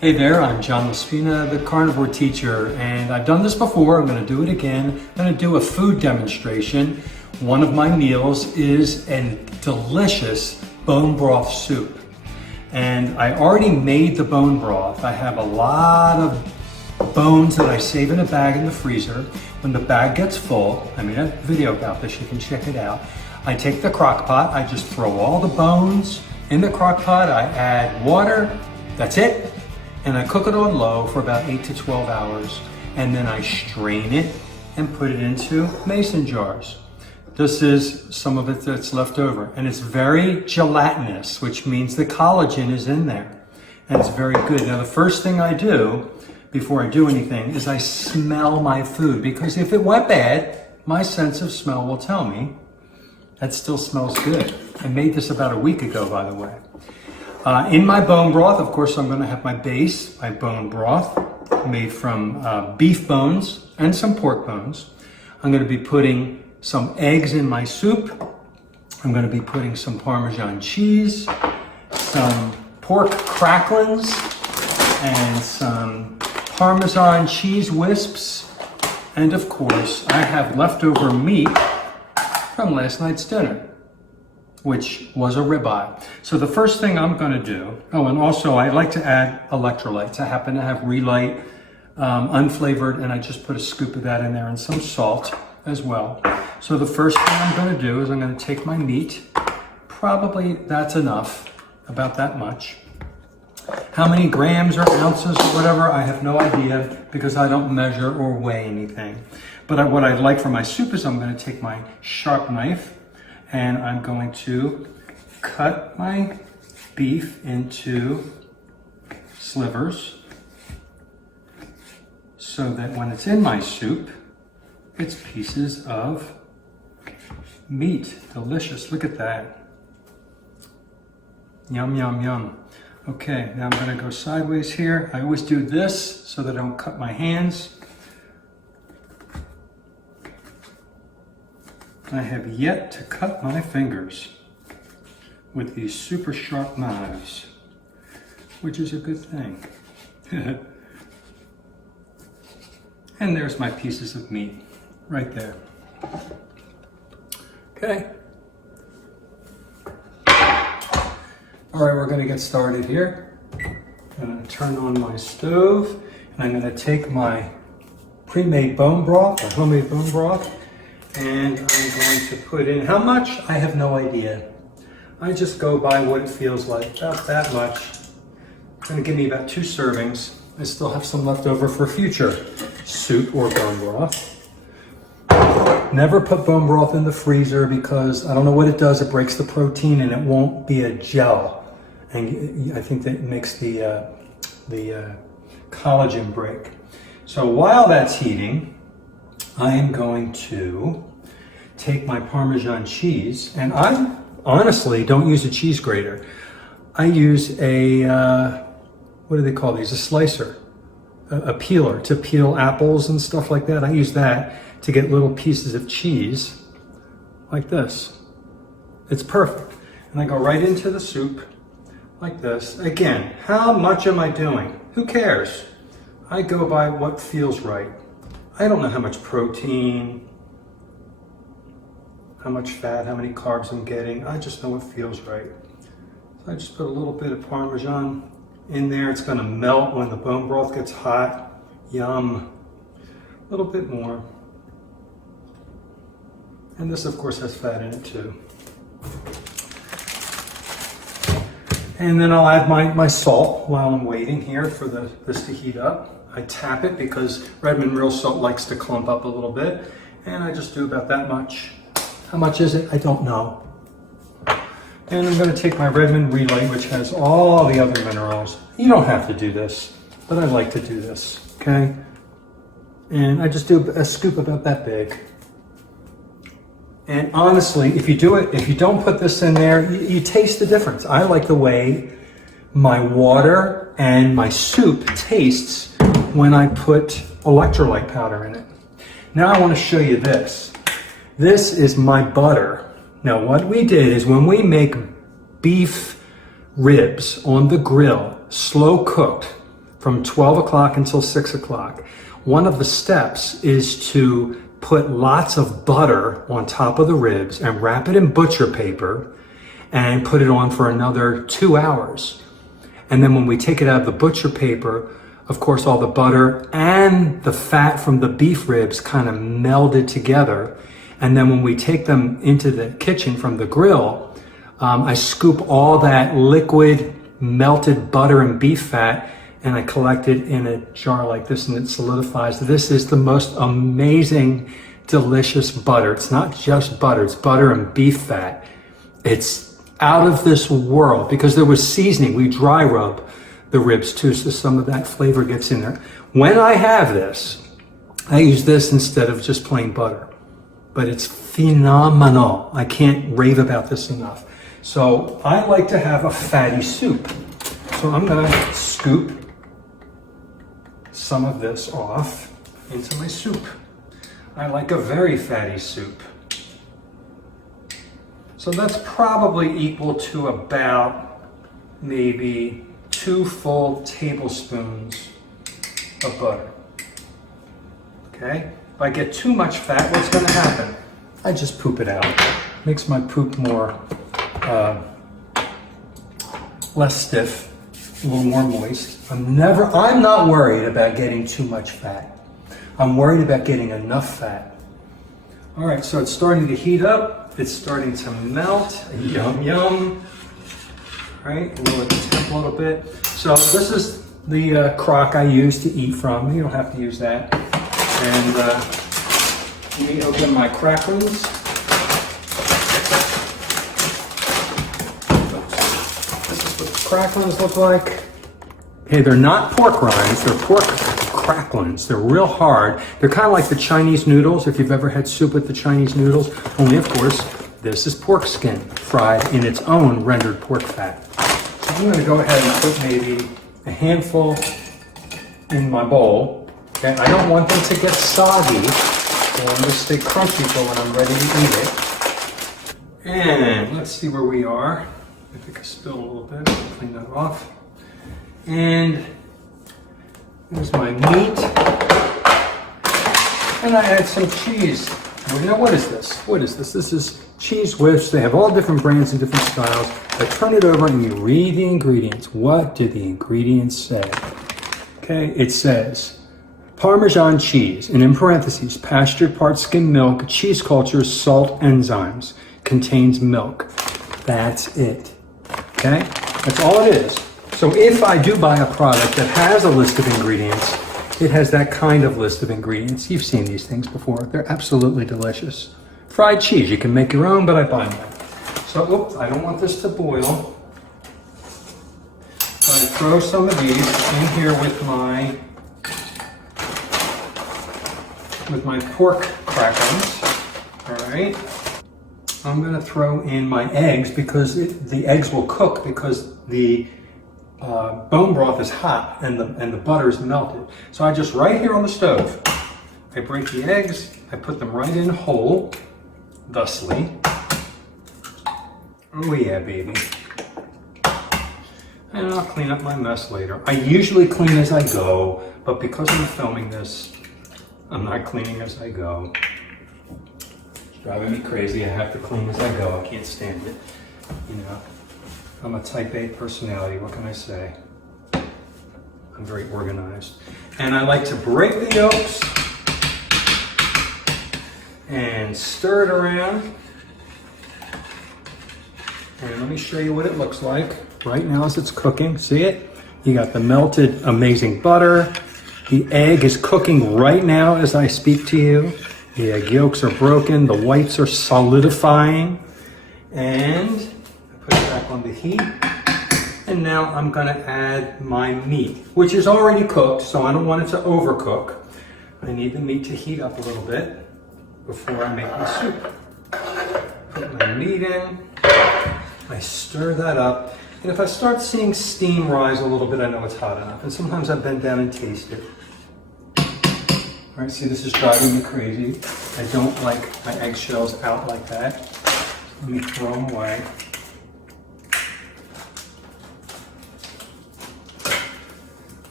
Hey there, I'm John Laspina, the Carnivore teacher, and I've done this before. I'm going to do it again. I'm going to do a food demonstration. One of my meals is a delicious bone broth soup. And I already made the bone broth. I have a lot of bones that I save in a bag in the freezer. When the bag gets full, I made a video about this, you can check it out. I take the crock pot, I just throw all the bones in the crock pot, I add water, that's it. And I cook it on low for about 8 to 12 hours. And then I strain it and put it into mason jars. This is some of it that's left over. And it's very gelatinous, which means the collagen is in there. And it's very good. Now the first thing I do before I do anything is I smell my food. Because if it went bad, my sense of smell will tell me that still smells good. I made this about a week ago, by the way. In my bone broth, of course, I'm going to have my base, my bone broth, made from beef bones and some pork bones. I'm going to be putting some eggs in my soup. I'm going to be putting some Parmesan cheese, some pork cracklings, and some Parmesan cheese wisps. And of course, I have leftover meat from last night's dinner, which was a ribeye. So the first thing I'm going to do, oh, and also I like to add electrolytes. I happen to have Relight unflavored, and I just put a scoop of that in there and some salt as well. So the first thing I'm going to do is I'm going to take my meat. Probably that's enough, about that much. How many grams or ounces or whatever, I have no idea because I don't measure or weigh anything. But what I'd like for my soup is I'm going to take my sharp knife and I'm going to cut my beef into slivers so that when it's in my soup, it's pieces of meat. Delicious, look at that. Yum, yum, yum. Okay, now I'm gonna go sideways here. I always do this so that I don't cut my hands. I have yet to cut my fingers with these super sharp knives, which is a good thing. And there's my pieces of meat right there. Okay. All right, we're gonna get started here. I'm gonna turn on my stove and I'm gonna take my pre-made bone broth, my homemade bone broth, and I'm going to put in, how much? I have no idea. I just go by what it feels like, about that much. It's gonna give me about 2 servings. I still have some left over for future soup or bone broth. Never put bone broth in the freezer because I don't know what it does. It breaks the protein and it won't be a gel. And I think that makes the collagen break. So while that's heating, I am going to take my Parmesan cheese, and I honestly don't use a cheese grater. I use a, what do they call these? A slicer, a peeler to peel apples and stuff like that. I use that to get little pieces of cheese like this. It's perfect. And I go right into the soup like this. Again, how much am I doing? Who cares? I go by what feels right. I don't know how much protein, how much fat, how many carbs I'm getting. I just know what feels right. So I just put a little bit of Parmesan in there. It's gonna melt when the bone broth gets hot. Yum. A little bit more. And this, of course, has fat in it too. And then I'll add my salt while I'm waiting here for this to heat up. I tap it because Redmond real salt likes to clump up a little bit. And I just do about that much. How much is it? I don't know. And I'm gonna take my Redmond Relight, which has all the other minerals. You don't have to do this, but I like to do this, okay? And I just do a scoop about that big. And honestly, if you don't put this in there, you taste the difference. I like the way my water and my soup tastes when I put electrolyte powder in it. Now I want to show you this. This is my butter. Now what we did is when we make beef ribs on the grill, slow cooked, from 12 o'clock until 6 o'clock. One of the steps is to put lots of butter on top of the ribs and wrap it in butcher paper and put it on for another 2 hours. And then when we take it out of the butcher paper, of course, all the butter and the fat from the beef ribs kind of melded together. And then when we take them into the kitchen from the grill, I scoop all that liquid melted butter and beef fat and I collect it in a jar like this and it solidifies. This is the most amazing, delicious butter. It's not just butter, it's butter and beef fat. It's out of this world because there was seasoning. We dry rub the ribs too, so some of that flavor gets in there. When I have this, I use this instead of just plain butter, but it's phenomenal. I can't rave about this enough. So I like to have a fatty soup. So I'm gonna scoop some of this off into my soup. I like a very fatty soup. So that's probably equal to about maybe 2 full tablespoons of butter. Okay? If I get too much fat, what's going to happen? I just poop it out. Makes my poop more, less stiff, a little more moist. I'm not worried about getting too much fat. I'm worried about getting enough fat. All right, so it's starting to heat up. It's starting to melt. Yum, yum. Right, lower the temp a little bit. So this is the crock I use to eat from. You don't have to use that. And let me open my cracklings. This is what the cracklings look like. Hey, they're not pork rinds, they're pork cracklings. They're real hard. They're kind of like the Chinese noodles, if you've ever had soup with the Chinese noodles. Only, of course, this is pork skin fried in its own rendered pork fat. So I'm going to go ahead and put maybe a handful in my bowl. Okay, I don't want them to get soggy. I want them to stay crunchy for when I'm ready to eat it. And let's see where we are. I think I spilled a little bit. I'll clean that off. And there's my meat. And I add some cheese. Well, now what is this? What is this? This is cheese wisps. They have all different brands and different styles. I turn it over and you read the ingredients. What do the ingredients say? Okay, it says Parmesan cheese, and in parentheses, pastured part skim milk, cheese culture, salt, enzymes, contains milk. That's it. Okay, that's all it is. So if I do buy a product that has a list of ingredients, it has that kind of list of ingredients. You've seen these things before. They're absolutely delicious. Fried cheese, you can make your own, but I buy mine. So, I don't want this to boil. So I throw some of these in here with my pork cracklings. All right. I'm going to throw in my eggs because the eggs will cook because the bone broth is hot and the butter is melted. So I just right here on the stove, I break the eggs, I put them right in whole, thusly. Oh yeah, baby. And I'll clean up my mess later. I usually clean as I go, but because I'm filming this, I'm not cleaning as I go. It's driving me crazy. I have to clean as I go. I can't stand it. You know, I'm a type A personality. What can I say? I'm very organized. And I like to break the yolks and stir it around. And let me show you what it looks like right now as it's cooking. See it? You got the melted, amazing butter. The egg is cooking right now as I speak to you. The egg yolks are broken. The whites are solidifying. And I put it back on the heat. And now I'm going to add my meat, which is already cooked, so I don't want it to overcook. I need the meat to heat up a little bit before I make my soup. Put my meat in. I stir that up. And if I start seeing steam rise a little bit, I know it's hot enough. And sometimes I bend down and taste it. All right, see, this is driving me crazy. I don't like my eggshells out like that. Let me throw them away.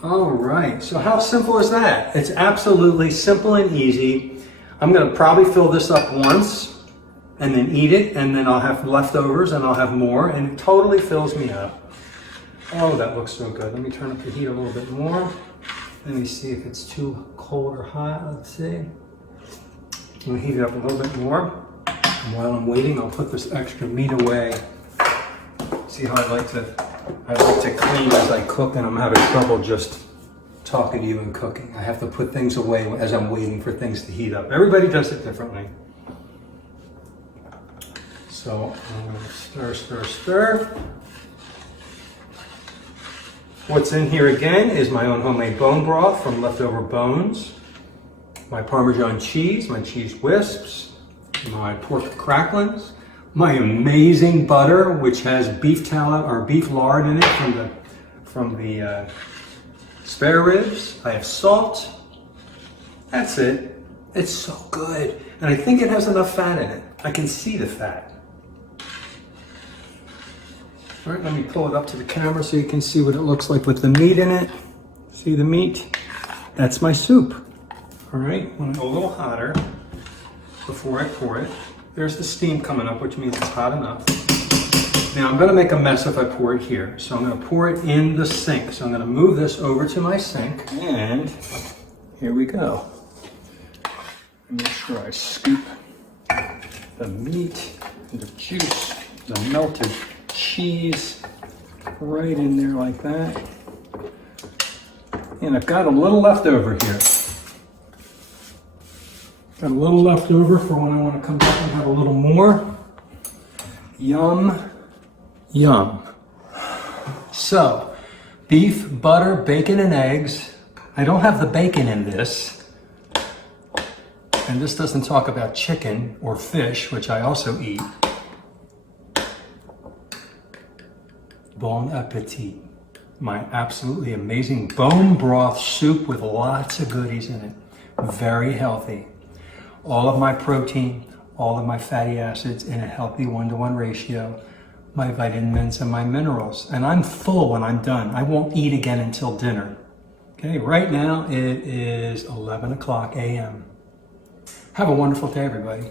All right, so how simple is that? It's absolutely simple and easy. I'm gonna probably fill this up once and then eat it, and then I'll have leftovers and I'll have more, and it totally fills me up. Oh, that looks so good. Let me turn up the heat a little bit more. Let me see if it's too cold or hot, let's see. I'm gonna heat it up a little bit more. And while I'm waiting, I'll put this extra meat away. See how I like to clean as I cook, and I'm having trouble just talking to you and cooking. I have to put things away as I'm waiting for things to heat up. Everybody does it differently. So I'm gonna stir, stir, stir. What's in here again is my own homemade bone broth from leftover bones, my Parmesan cheese, my cheese wisps, my pork cracklings, my amazing butter, which has beef tallow or beef lard in it from the spare ribs. I have salt. That's it. It's so good. And I think it has enough fat in it. I can see the fat. All right, let me pull it up to the camera so you can see what it looks like with the meat in it. See the meat? That's my soup. All right, I'm gonna go a little hotter before I pour it. There's the steam coming up, which means it's hot enough. Now I'm gonna make a mess if I pour it here. So I'm gonna pour it in the sink. So I'm gonna move this over to my sink, and here we go. Make sure I scoop the meat, the juice, the melted cheese right in there like that. And I've got a little left over here. Got a little left over for when I want to come back and have a little more. Yum, yum. So, beef, butter, bacon, and eggs. I don't have the bacon in this. And this doesn't talk about chicken or fish, which I also eat. Bon appetit. My absolutely amazing bone broth soup with lots of goodies in it. Very healthy. All of my protein, all of my fatty acids in a healthy 1-to-1 ratio, my vitamins and my minerals. And I'm full when I'm done. I won't eat again until dinner. Okay, right now it is 11 o'clock a.m. Have a wonderful day, everybody.